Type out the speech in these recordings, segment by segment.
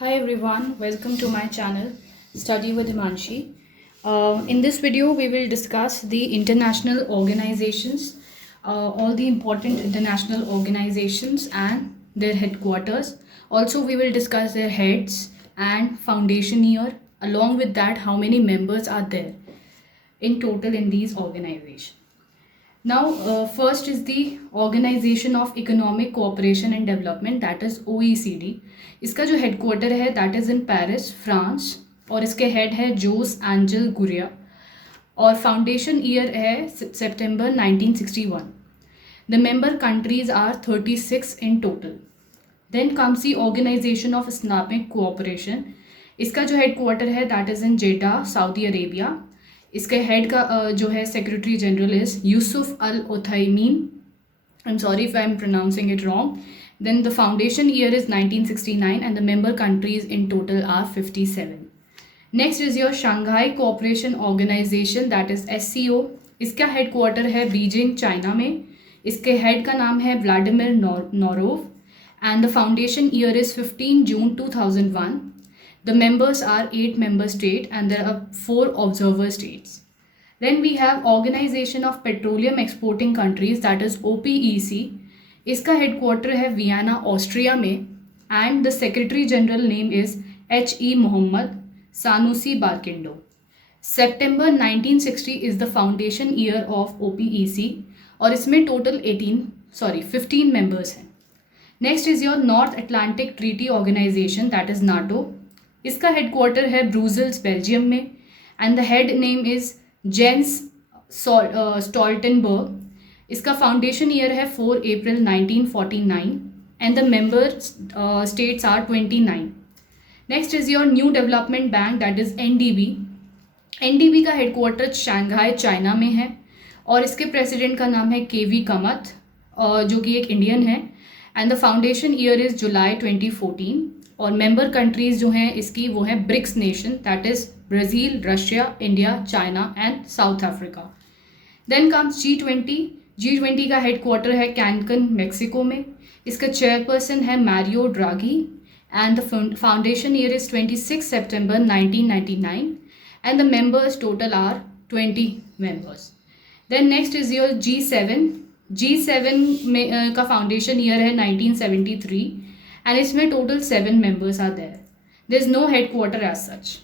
Hi everyone, welcome to my channel Study with Himanshi. In this video, we will discuss the international organizations, all the important international organizations and their headquarters. Also, we will discuss their heads and foundation year. Along with that, how many members are there in total in these organizations. Now, first is the Organization of Economic Cooperation and Development, that is OECD. इसका जो headquarter है that is in Paris, France, और इसके head है जोस angel गुरिया, और foundation year है सितंबर 1961. The member countries are 36 in total. Then comes the Organization of Islamic Cooperation. इसका जो हेडक्वार्टर है that is in Jeddah, Saudi Arabia. इसके हेड का जो है secretary general is Yousef Al Othaimeen. I am sorry if I am pronouncing it wrong. Then the foundation year is 1969 and the member countries in total are 57. Next is your Shanghai Cooperation Organization, that is SCO. इसका headquarter है Beijing, China में. इसके head का नाम है Vladimir Norov and the foundation year is 15 June 2001. The members are 8 member states and there are 4 observer states. Then we have Organization of Petroleum Exporting Countries, that is OPEC. इसका headquarter है Vienna, Austria में, and the secretary general name is HE Mohammad Sanusi Barkindo. September 1960 is the foundation year of OPEC और इसमें total 15 members हैं. Next is your North Atlantic Treaty Organization, that is NATO. इसका headquarter है Brussels, Belgium में, and the head name is Jens Stoltenberg. इसका foundation year है 4 April 1949 and the member states are 29. Next is your new development Bank, that is NDB. NDB का headquarter Shanghai, China में है, और इसके president का नाम है KV कमत, जो कि एक इंडियन है, and the foundation year is July 2014. और मेंबर कंट्रीज़ जो हैं इसकी वो हैं BRICS nation, that is Brazil, Russia, India, China and South Africa. Then comes G20. G20 का हेडक्वार्टर है कैनकन, मेक्सिको में. इसका चेयरपर्सन है Mario Draghi and the foundation year is 26 September 1999 and the members total are 20 members. Then next is your G7. G7 में का foundation year है 1973 and इसमें total 7 members are there. There is no headquarter as such.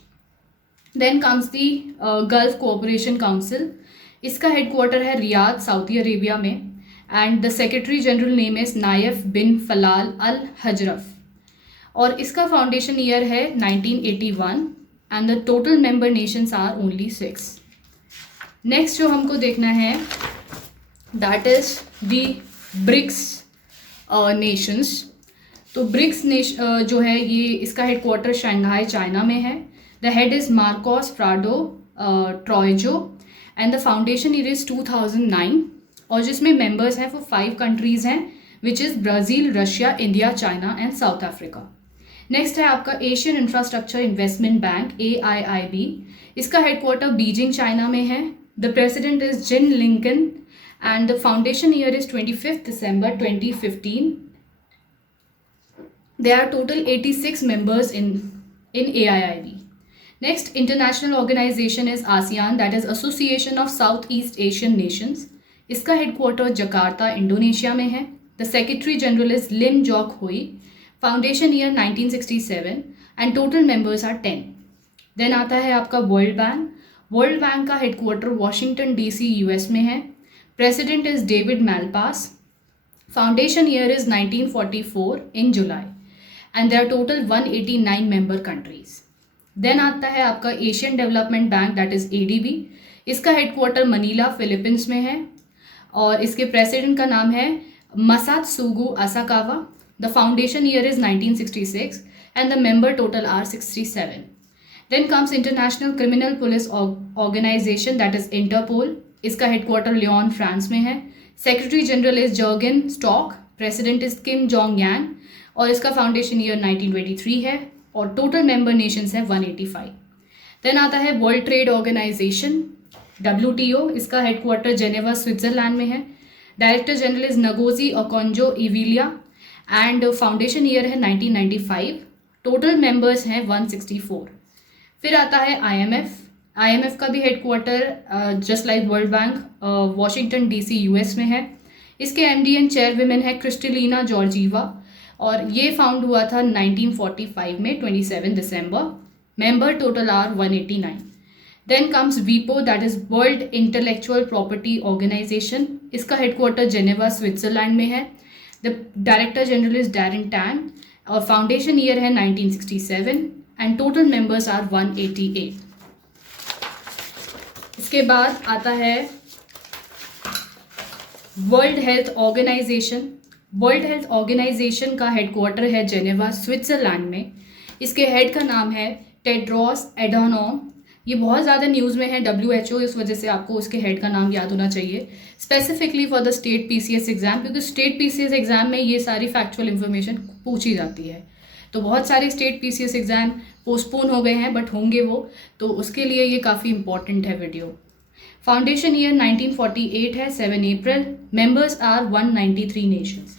Then comes the Gulf Cooperation Council. इसका headquarter है Riyadh, Saudi Arabia में, and the secretary general name is Nayef bin Falah Al Hajraf, और इसका foundation year है 1981 and the total member nations are only 6. Next जो हमको देखना है that is the BRICS nations. तो ब्रिक्स जो है ये इसका हेडक्वार्टर शंघाई, चाइना में है. The head is Marcos Prado Troyjo and the foundation year is 2009, और जिसमें मेंबर्स हैं वो 5 कंट्रीज़ हैं, which is Brazil, Russia, India, China and South Africa. Next है आपका Asian Infrastructure Investment Bank, AIIB. इसका हेडक्वार्टर बीजिंग, चाइना में है. The president is Jin Liqun and the foundation year is 25 December 2015. There are total 86 members in AIIB. Next international organization is ASEAN, that is Association of Southeast Asian Nations. इसका headquarter Jakarta, Indonesia में है. The secretary general is Lim Jock Hoi. Foundation year 1967 and total members are 10. Then आता है आपका World Bank. World Bank का headquarter Washington DC, US में है. President is David Malpass. Foundation year is 1944 in July and there are total 189 member countries. Then आता है आपका Asian Development Bank, that is ADB. इसका हेडक्वार्टर मनीला, फिलीपींस में है, और इसके प्रेसिडेंट का नाम है Masatsugu Asakawa. The foundation year is 1966 and the member total are 67. Then comes International Criminal Police Organization, that is Interpol. इसका हेडक्वार्टर लियोन, फ्रांस में है. Secretary general is Jurgen Stock. President is Kim Jong Yang, और इसका foundation year 1923 है, और total member nations हैं 185. Then आता है वर्ल्ड ट्रेड ऑर्गेनाइजेशन, WTO. इसका हेडक्वार्टर जेनेवा, स्विट्ज़रलैंड में है. Director general is Ngozi Okonjo Iweala and foundation year है 1995. टोटल मेंबर्स हैं 164। फिर आता है आईएमएफ का भी headquarter just like world bank Washington DC US में है। इसके एमडी एंड चेयरवुमेन है क्रिस्टलिना जॉर्जीवा और ये फाउंड हुआ था 1945 में 27 दिसंबर। Member total are 189। Then comes वीपो, that is World Intellectual Property Organization. इसका हेडक्वार्टर जेनेवा स्विट्जरलैंड में है। The director general is Daren Tang और फाउंडेशन ईयर है 1967 एंड टोटल मेंबर्स आर 188। इसके बाद आता है World Health Organization. World Health Organization का हेडक्वार्टर है जेनेवा स्विट्जरलैंड में। इसके हेड का नाम है टेड्रोस एडानोम। ये बहुत ज़्यादा न्यूज़ में है WHO, इस वजह से आपको उसके हेड का नाम याद होना चाहिए specifically for the state PCS exam, क्योंकि स्टेट PCS एग्जाम में ये सारी फैक्चुअल इन्फॉर्मेशन पूछी जाती है। तो बहुत सारे स्टेट PCS एग्जाम पोस्टपोन हो गए हैं बट होंगे वो, तो उसके लिए ये काफ़ी इंपॉर्टेंट है वीडियो। फाउंडेशन ईयर 1948 है 7 April. Members are 193 nations.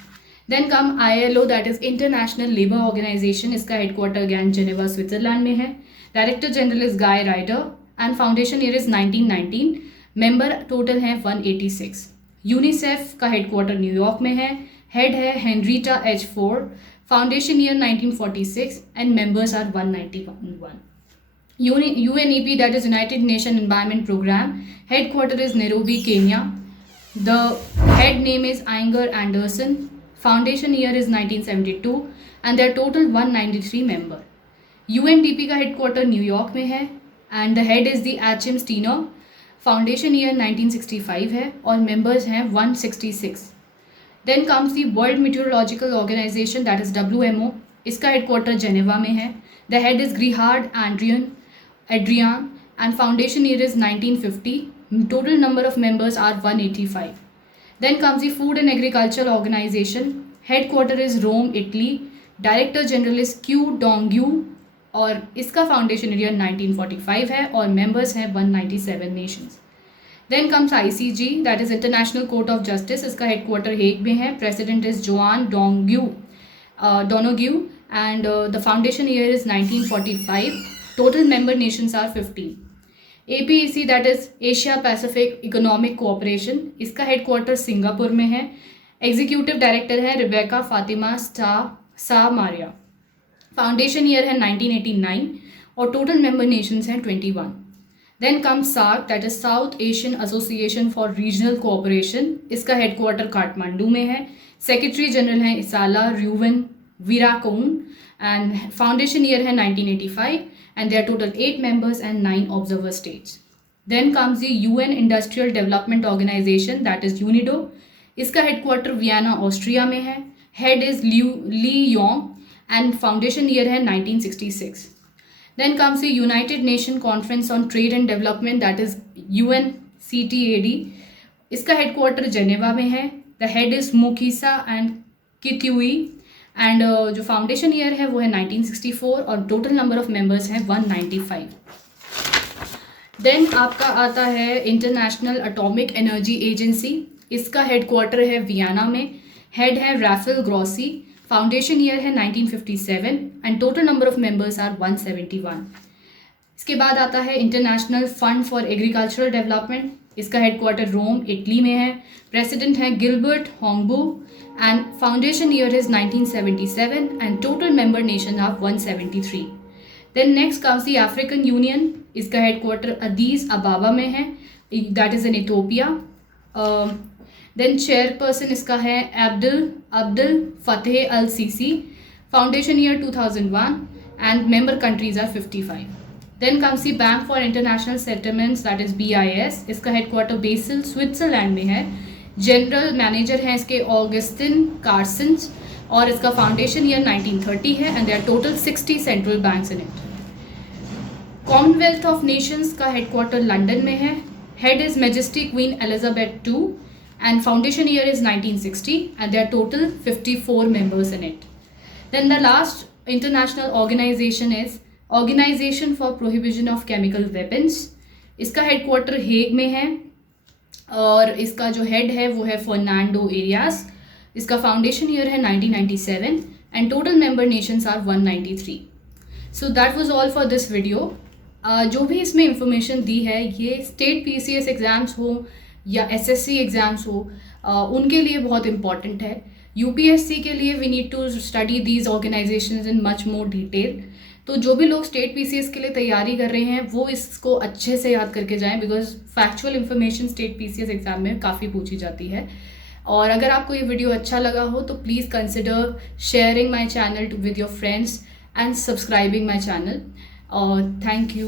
Then come ILO, that is international labour organisation. इसका हेडक्वार्टर अगैन जेनेवा स्विट्जरलैंड में है। Director general is Guy Ryder and foundation year is 1919। Member total हैं 186। UNICEF का headquarter New York में है। Head है Henrietta H. Ford. Foundation year 1946 and members are 191। UNEP, that is United Nations Environment Program, headquarter is Nairobi, Kenya. The head name is Inger Anderson. Foundation year is 1972 and there are total 193 member. UNDP का headquarter New York में है and the head is the Achim Steiner. Foundation year 1965 है और members हैं 166. Then comes the World Meteorological Organization, that is WMO. इसका headquarter Geneva में है. The head is Gerhard Adrian and foundation year is 1950. Total number of members are 185. Then comes the Food and Agricultural Organization. Headquarter is Rome, Italy. Director General is Q Dongyu और इसका foundation year 1945 है और members हैं 197 nations. Then comes ICJ, that is International Court of Justice. इसका headquarter Hague में है. President is Joan Donoghue and the foundation year is 1945. Total member nations are 15. APEC, that is Asia Pacific Economic Cooperation. इसका headquarter Singapore में है. Executive director है Rebecca Fatima सा Maria. Foundation year है 1989 और टोटल मेंबर नेशंस हैं 21. Then comes SAARC, that is South Asian Association for Regional Cooperation. इसका headquarter Kathmandu में है. सेक्रेटरी जनरल हैं इसाला र्यूवन वीराकोन and foundation year है 1985 and there are total 8 members and 9 observer states. Then comes the UN Industrial Development Organization, that is UNIDO. इसका headquarter Vienna Austria में है. Head is Li Yong and foundation year है 1966. Then comes the United Nations Conference on Trade and Development, that is UNCTAD. इसका headquarter Geneva में है. The head is Mukhisa and Kituyi and जो foundation year है वो है 1964 और total number of members हैं 195. देन आपका आता है इंटरनेशनल एटॉमिक एनर्जी एजेंसी. इसका हेडक्वार्टर है वियना में. हेड है राफेल ग्रॉसी. फाउंडेशन ईयर है 1957 and total number of members are 171. इसके बाद आता है International Fund for Agricultural Development. इसका हेडक्वार्टर रोम, इटली में है. प्रेसिडेंट है Gilbert Houngbo and foundation year is 1977 and total member nation are 173. Then next comes the African Union. इसका headquarter Addis Ababa में है, that is in Ethiopia. Then chairperson इसका है Abdel Fattah al-Sisi. Foundation year 2001 and member countries are 55. Then comes the Bank for International Settlements, that is BIS. इसका headquarter basal Switzerland में है. General manager हैं इसके Augustine कार्सन्स और इसका foundation year 1930 है and there are total 60 central banks in it. Commonwealth of Nations का headquarter London में है. Head is Majesty Queen Elizabeth II and foundation year is 1960 and there are total 54 members in it. Then the last international organisation is Organisation for Prohibition of Chemical Weapons. इसका headquarter Hague में है और इसका जो head है वो है Fernando Arias. इसका फाउंडेशन ईयर है 1997 and total member nations are 193. So that was all for this video. जो भी इसमें इंफॉर्मेशन दी है ये स्टेट पीसीएस एग्ज़ाम्स हो या एसएससी एग्ज़ाम्स हो उनके लिए बहुत इंपॉर्टेंट है। यूपीएससी के लिए we need to study these organisations in much more detail. तो जो भी लोग स्टेट पीसीएस के लिए तैयारी कर रहे हैं वो इसको अच्छे से याद करके जाएं, because factual information state PCS exam में काफ़ी पूछी जाती है। और अगर आपको ये वीडियो अच्छा लगा हो तो please consider sharing my channel with your friends and subscribing my channel. Thank you.